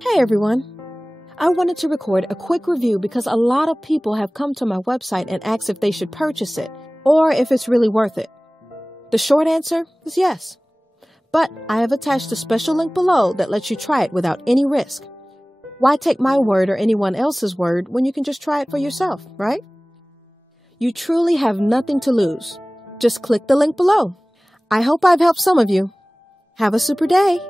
Hey everyone! I wanted to record a quick review because a lot of people have come to my website and asked if they should purchase it or if it's really worth it. The short answer is yes. But I have attached a special link below that lets you try it without any risk. Why take my word or anyone else's word when you can just try it for yourself, right? You truly have nothing to lose. Just click the link below. I hope I've helped some of you. Have a super day!